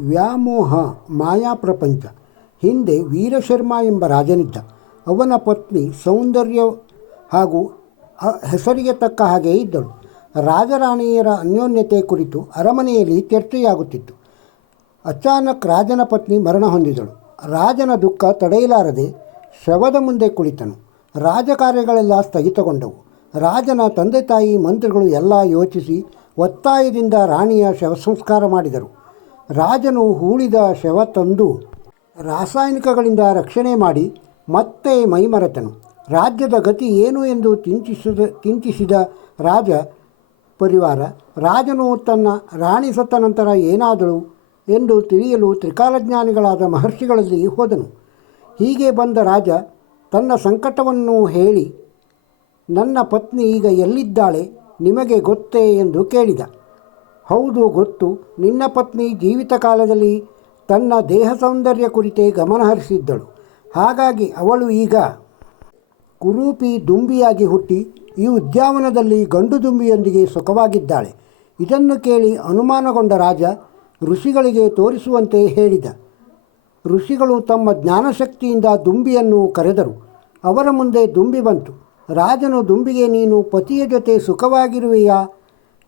ವ್ಯಾಮೋಹ, ಮಾಯಾ ಪ್ರಪಂಚ. ಹಿಂದೆ ವೀರಶರ್ಮ ಎಂಬ ರಾಜನಿದ್ದ. ಅವನ ಪತ್ನಿ ಸೌಂದರ್ಯ ಹಾಗೂ ಹೆಸರಿಗೆ ತಕ್ಕ ಹಾಗೆ ಇದ್ದಳು. ರಾಜರಾಣಿಯರ ಅನ್ಯೋನ್ಯತೆ ಕುರಿತು ಅರಮನೆಯಲ್ಲಿ ಚರ್ಚೆಯಾಗುತ್ತಿತ್ತು. ಅಚಾನಕ್ ರಾಜನ ಪತ್ನಿ ಮರಣ ಹೊಂದಿದಳು. ರಾಜನ ದುಃಖ ತಡೆಯಲಾರದೆ ಶವದ ಮುಂದೆ ಕುಳಿತನು. ರಾಜಕಾರ್ಯಗಳೆಲ್ಲ ಸ್ಥಗಿತಗೊಂಡವು. ರಾಜನ ತಂದೆ ತಾಯಿ ಮಂತ್ರಿಗಳು ಎಲ್ಲ ಯೋಚಿಸಿ ಒತ್ತಾಯದಿಂದ ರಾಣಿಯ ಶವ ಸಂಸ್ಕಾರ ಮಾಡಿದರು. ರಾಜನು ಹೂಳಿದ ಶವ ತಂದು ರಾಸಾಯನಿಕಗಳಿಂದ ರಕ್ಷಣೆ ಮಾಡಿ ಮತ್ತೆ ಮೈಮರೆತನು. ರಾಜ್ಯದ ಗತಿ ಏನು ಎಂದು ಚಿಂತಿಸಿದ ಚಿಂತಿಸಿದ ರಾಜ ಪರಿವಾರ, ರಾಜನು ತನ್ನ ರಾಣಿ ಸತ್ತ ನಂತರ ಏನಾದಳು ಎಂದು ತಿಳಿಯಲು ತ್ರಿಕಾಲಜ್ಞಾನಿಗಳಾದ ಮಹರ್ಷಿಗಳಲ್ಲಿ ಹೋದನು. ಹೀಗೆ ಬಂದ ರಾಜ ತನ್ನ ಸಂಕಟವನ್ನು ಹೇಳಿ, ನನ್ನ ಪತ್ನಿ ಈಗ ಎಲ್ಲಿದ್ದಾಳೆ, ನಿಮಗೆ ಗೊತ್ತೇ ಎಂದು ಕೇಳಿದ. ಹೌದು ಗೊತ್ತು. ನಿನ್ನ ಪತ್ನಿ ಜೀವಿತ ಕಾಲದಲ್ಲಿ ತನ್ನ ದೇಹ ಸೌಂದರ್ಯ ಕುರಿತೇ ಗಮನಹರಿಸಿದ್ದಳು. ಹಾಗಾಗಿ ಅವಳು ಈಗ ಕುರೂಪಿ ದುಂಬಿಯಾಗಿ ಹುಟ್ಟಿ ಈ ಉದ್ಯಾನವನದಲ್ಲಿ ಗಂಡು ದುಂಬಿಯೊಂದಿಗೆ ಸುಖವಾಗಿದ್ದಾಳೆ. ಇದನ್ನು ಕೇಳಿ ಅನುಮಾನಗೊಂಡ ರಾಜ ಋಷಿಗಳಿಗೆ ತೋರಿಸುವಂತೆ ಹೇಳಿದ. ಋಷಿಗಳು ತಮ್ಮ ಜ್ಞಾನಶಕ್ತಿಯಿಂದ ದುಂಬಿಯನ್ನು ಕರೆದರು. ಅವರ ಮುಂದೆ ದುಂಬಿ ಬಂತು. ರಾಜನು ದುಂಬಿಗೆ, ನೀನು ಪತಿಯ ಜೊತೆ ಸುಖವಾಗಿರುವೆಯಾ?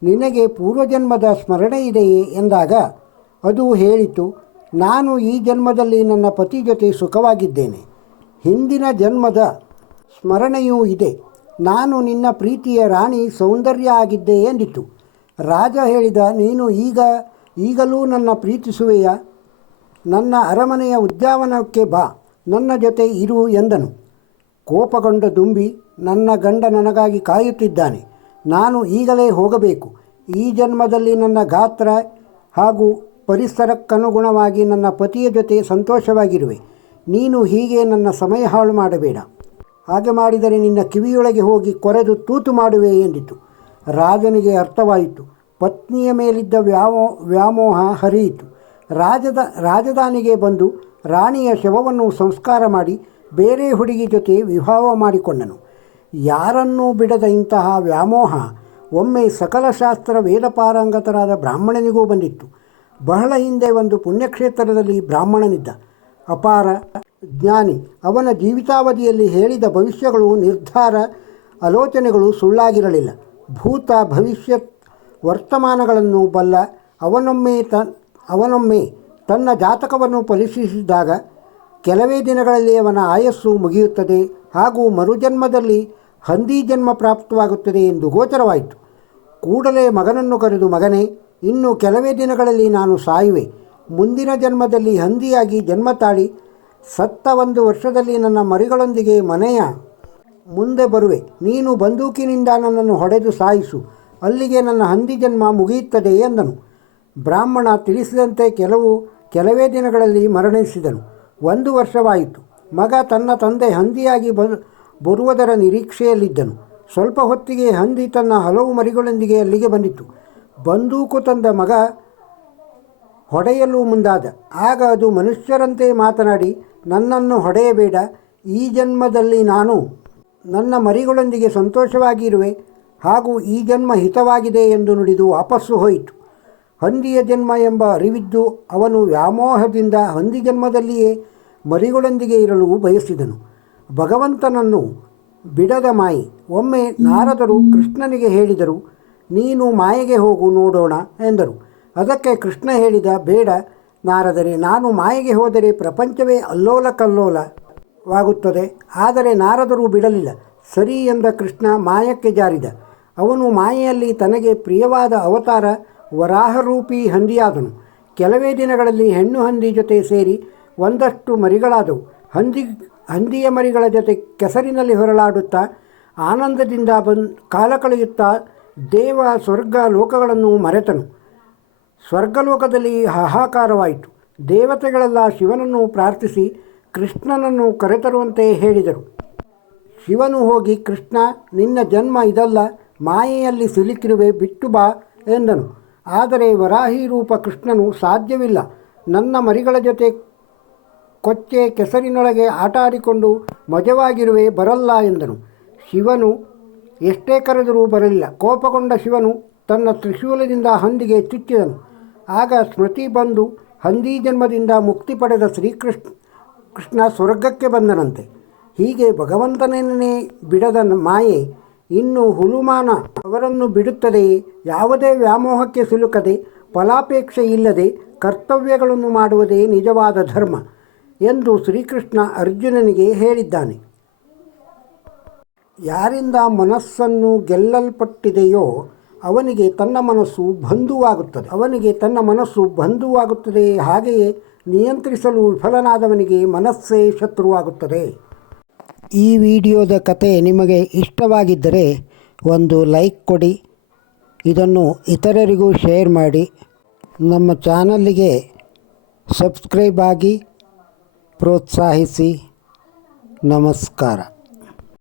ನಿನಗೆ ಪೂರ್ವಜನ್ಮದ ಸ್ಮರಣೆ ಇದೆಯೇ ಎಂದಾಗ ಅದು ಹೇಳಿತು, ನಾನು ಈ ಜನ್ಮದಲ್ಲಿ ನನ್ನ ಪತಿ ಜೊತೆ ಸುಖವಾಗಿದ್ದೇನೆ. ಹಿಂದಿನ ಜನ್ಮದ ಸ್ಮರಣೆಯೂ ಇದೆ. ನಾನು ನಿನ್ನ ಪ್ರೀತಿಯ ರಾಣಿ ಸೌಂದರ್ಯ ಆಗಿದ್ದೆ ಎಂದಿತು. ರಾಜ ಹೇಳಿದ, ನೀನು ಈಗ, ಈಗಲೂ ನನ್ನ ಪ್ರೀತಿಸುವೆಯಾ? ನನ್ನ ಅರಮನೆಯ ಉದ್ಯಾವನಕ್ಕೆ ಬಾ, ನನ್ನ ಜೊತೆ ಇರು ಎಂದನು. ಕೋಪಗೊಂಡ ದುಂಬಿ ನನ್ನ ಗಂಡ ನನಗಾಗಿ ಕಾಯುತ್ತಿದ್ದಾನೆ. ನಾನು ಈಗಲೇ ಹೋಗಬೇಕು. ಈ ಜನ್ಮದಲ್ಲಿ ನನ್ನ ಗಾತ್ರ ಹಾಗೂ ಪರಿಸರಕ್ಕನುಗುಣವಾಗಿ ನನ್ನ ಪತಿಯ ಜೊತೆ ಸಂತೋಷವಾಗಿರುವೆ. ನೀನು ಹೀಗೆ ನನ್ನ ಸಮಯ ಹಾಳು ಮಾಡಬೇಡ. ಹಾಗೆ ಮಾಡಿದರೆ ನಿನ್ನ ಕಿವಿಯೊಳಗೆ ಹೋಗಿ ಕೊರೆದು ತೂತು ಮಾಡುವೆ ಎಂದಿತು. ರಾಜನಿಗೆ ಅರ್ಥವಾಯಿತು. ಪತ್ನಿಯ ಮೇಲಿದ್ದ ವ್ಯಾಮೋ, ವ್ಯಾಮೋಹ ಹರಿಯಿತು. ರಾಜದ, ರಾಜಧಾನಿಗೆ ಬಂದು ರಾಣಿಯ ಶವವನ್ನು ಸಂಸ್ಕಾರ ಮಾಡಿ ಬೇರೆ ಹುಡುಗಿ ಜೊತೆ ವಿವಾಹ ಮಾಡಿಕೊಂಡನು. ಯಾರನ್ನೂ ಬಿಡದ ಇಂತಹ ವ್ಯಾಮೋಹ ಒಮ್ಮೆ ಸಕಲ ಶಾಸ್ತ್ರ ವೇದಪಾರಂಗತರಾದ ಬ್ರಾಹ್ಮಣನಿಗೂ ಬಂದಿತ್ತು. ಬಹಳ ಹಿಂದೆ ಒಂದು ಪುಣ್ಯಕ್ಷೇತ್ರದಲ್ಲಿ ಬ್ರಾಹ್ಮಣನಿದ್ದ. ಅಪಾರ ಜ್ಞಾನಿ. ಅವನ ಜೀವಿತಾವಧಿಯಲ್ಲಿ ಹೇಳಿದ ಭವಿಷ್ಯಗಳು ನಿರ್ಧಾರ, ಆಲೋಚನೆಗಳು ಸುಳ್ಳಾಗಿರಲಿಲ್ಲ. ಭೂತ ಭವಿಷ್ಯತ್ ವರ್ತಮಾನಗಳನ್ನು ಬಲ್ಲ ಅವನೊಮ್ಮೆ ತ, ಅವನೊಮ್ಮೆ ತನ್ನ ಜಾತಕವನ್ನು ಪರಿಶೀಲಿಸಿದಾಗ ಕೆಲವೇ ದಿನಗಳಲ್ಲಿ ಅವನ ಆಯಸ್ಸು ಮುಗಿಯುತ್ತದೆ ಹಾಗೂ ಮರುಜನ್ಮದಲ್ಲಿ ಹಂದಿ ಜನ್ಮ ಪ್ರಾಪ್ತವಾಗುತ್ತದೆ ಎಂದು ಗೋಚರವಾಯಿತು. ಕೂಡಲೇ ಮಗನನ್ನು ಕರೆದು, ಮಗನೇ, ಇನ್ನು ಕೆಲವೇ ದಿನಗಳಲ್ಲಿ ನಾನು ಸಾಯುವೆ. ಮುಂದಿನ ಜನ್ಮದಲ್ಲಿ ಹಂದಿಯಾಗಿ ಜನ್ಮ ತಾಳಿ. ಸತ್ತ ಒಂದು ವರ್ಷದಲ್ಲಿ ನನ್ನ ಮರಿಗಳೊಂದಿಗೆ ಮನೆಯ ಮುಂದೆ ಬರುವೆ. ನೀನು ಬಂದೂಕಿನಿಂದ ನನ್ನನ್ನು ಹೊಡೆದು ಸಾಯಿಸು. ಅಲ್ಲಿಗೆ ನನ್ನ ಹಂದಿ ಜನ್ಮ ಮುಗಿಯುತ್ತದೆ ಎಂದನು. ಬ್ರಾಹ್ಮಣ ತಿಳಿಸಿದಂತೆ ಕೆಲವು, ಕೆಲವೇ ದಿನಗಳಲ್ಲಿ ಮರಣಿಸಿದನು. ಒಂದು ವರ್ಷವಾಯಿತು. ಮಗ ತನ್ನ ತಂದೆ ಹಂದಿಯಾಗಿ ಬರು ಬರುವುದರ ನಿರೀಕ್ಷೆಯಲ್ಲಿದ್ದನು. ಸ್ವಲ್ಪ ಹೊತ್ತಿಗೆ ಹಂದಿ ತನ್ನ ಹಲವು ಮರಿಗಳೊಂದಿಗೆ ಅಲ್ಲಿಗೆ ಬಂದಿತು ಬಂದೂಕು ತಂದ ಮಗ ಹೊಡೆಯಲು ಮುಂದಾದ. ಆಗ ಅದು ಮನುಷ್ಯರಂತೆ ಮಾತನಾಡಿ, ನನ್ನನ್ನು ಹೊಡೆಯಬೇಡ, ಈ ಜನ್ಮದಲ್ಲಿ ನಾನು ನನ್ನ ಮರಿಗಳೊಂದಿಗೆ ಸಂತೋಷವಾಗಿರುವೆ ಹಾಗೂ ಈ ಜನ್ಮ ಹಿತವಾಗಿದೆ ಎಂದು ನುಡಿದು ವಾಪಸ್ಸು ಹೋಯಿತು. ಹಂದಿಯ ಜನ್ಮ ಎಂಬ ಅರಿವಿದ್ದು ಅವನು ವ್ಯಾಮೋಹದಿಂದ ಹಂದಿ ಜನ್ಮದಲ್ಲಿಯೇ ಮರಿಗಳೊಂದಿಗೆ ಇರಲು ಬಯಸಿದನು. ಭಗವಂತನನ್ನು ಬಿಡದ ಮಾಯಿ. ಒಮ್ಮೆ ನಾರದರು ಕೃಷ್ಣನಿಗೆ ಹೇಳಿದರು, ನೀನು ಮಾಯೆಗೆ ಹೋಗು, ನೋಡೋಣ ಎಂದರು. ಅದಕ್ಕೆ ಕೃಷ್ಣ ಹೇಳಿದ, ಬೇಡ ನಾರದರೆ, ನಾನು ಮಾಯೆಗೆ ಹೋದರೆ ಪ್ರಪಂಚವೇ ಅಲ್ಲೋಲ ಕಲ್ಲೋಲವಾಗುತ್ತದೆ ಆದರೆ ನಾರದರು ಬಿಡಲಿಲ್ಲ. ಸರಿ ಎಂದ ಕೃಷ್ಣ ಮಾಯಕ್ಕೆ ಜಾರಿದ. ಅವನು ಮಾಯೆಯಲ್ಲಿ ತನಗೆ ಪ್ರಿಯವಾದ ಅವತಾರ ವರಾಹರೂಪಿ ಹಂದಿಯಾದನು. ಕೆಲವೇ ದಿನಗಳಲ್ಲಿ ಹೆಣ್ಣು ಹಂದಿ ಜೊತೆ ಸೇರಿ ಒಂದಷ್ಟು ಮರಿಗಳಾದವು. ಹಂದಿ ಹಂದಿಯ ಮರಿಗಳ ಜೊತೆ ಕೆಸರಿನಲ್ಲಿ ಹೊರಳಾಡುತ್ತಾ ಆನಂದದಿಂದ ಬಂದು ಕಾಲ ಕಳೆಯುತ್ತಾ ದೇವ ಸ್ವರ್ಗ ಲೋಕಗಳನ್ನು ಮರೆತನು. ಸ್ವರ್ಗಲೋಕದಲ್ಲಿ ಹಾಹಾಕಾರವಾಯಿತು. ದೇವತೆಗಳೆಲ್ಲ ಶಿವನನ್ನು ಪ್ರಾರ್ಥಿಸಿ ಕೃಷ್ಣನನ್ನು ಕರೆತರುವಂತೆ ಹೇಳಿದರು. ಶಿವನು ಹೋಗಿ, ಕೃಷ್ಣ, ನಿನ್ನ ಜನ್ಮ ಇದಲ್ಲ, ಮಾಯೆಯಲ್ಲಿ ಸಿಲುಕಿರುವೆ, ಬಿಟ್ಟು ಬಾ ಎಂದನು. ಆದರೆ ವರಾಹಿ ರೂಪ ಕೃಷ್ಣನು ಸಾಧ್ಯವಿಲ್ಲ. ನನ್ನ ಮರಿಗಳ ಜೊತೆ ಕೊಚ್ಚೆ ಕೆಸರಿನೊಳಗೆ ಆಟ ಆಡಿಕೊಂಡು ಮಜವಾಗಿರುವೆ ಬರಲ್ಲ ಎಂದನು. ಶಿವನು ಎಷ್ಟೇ ಕರೆದರೂ ಬರಲಿಲ್ಲ. ಕೋಪಗೊಂಡ ಶಿವನು ತನ್ನ ತ್ರಿಶೂಲದಿಂದ ಹಂದಿಗೆ ಚುಚ್ಚಿದನು. ಆಗ ಸ್ಮೃತಿ ಬಂದು ಹಂದಿ ಜನ್ಮದಿಂದ ಮುಕ್ತಿ ಪಡೆದ ಶ್ರೀಕೃಷ್ಣ, ಕೃಷ್ಣ ಸ್ವರ್ಗಕ್ಕೆ ಬಂದನಂತೆ. ಹೀಗೆ ಭಗವಂತನನ್ನೇ ಬಿಡದ ಮಾಯೆ ಇನ್ನು ಹುಲುಮಾನ ಅವರನ್ನು ಬಿಡುತ್ತದೆಯೇ ಯಾವುದೇ ವ್ಯಾಮೋಹಕ್ಕೆ ಸಿಲುಕದೆ ಫಲಾಪೇಕ್ಷೆ ಇಲ್ಲದೆ ಕರ್ತವ್ಯಗಳನ್ನು ಮಾಡುವುದೇ ನಿಜವಾದ ಧರ್ಮ. ಎಂದು ಶ್ರೀಕೃಷ್ಣ ಅರ್ಜುನನಿಗೆ ಹೇಳಿದ್ದಾನೆ. ಯಾರಿಂದ ಮನಸ್ಸನ್ನು ಗೆಲ್ಲಲ್ಪಟ್ಟಿದೆಯೋ ಅವನಿಗೆ ತನ್ನ ಮನಸ್ಸು ಬಂಧುವಾಗುತ್ತದೆ. ಅವನಿಗೆ ತನ್ನ ಮನಸ್ಸು ಬಂಧುವಾಗುತ್ತದೆ, ಹಾಗೆಯೇ ನಿಯಂತ್ರಿಸಲು ವಿಫಲನಾದವನಿಗೆ ಮನಸ್ಸೇ ಶತ್ರುವಾಗುತ್ತದೆ. ಈ ವಿಡಿಯೋದ ಕತೆ ನಿಮಗೆ ಇಷ್ಟವಾಗಿದ್ದರೆ ಒಂದು ಲೈಕ್ ಕೊಡಿ, ಇದನ್ನು ಇತರರಿಗೂ ಶೇರ್ ಮಾಡಿ. ನಮ್ಮ ಚಾನಲ್ಲಿಗೆ ಸಬ್ಸ್ಕ್ರೈಬ್ ಆಗಿ ಪ್ರೋತ್ಸಾಹಿಸಿ ನಮಸ್ಕಾರ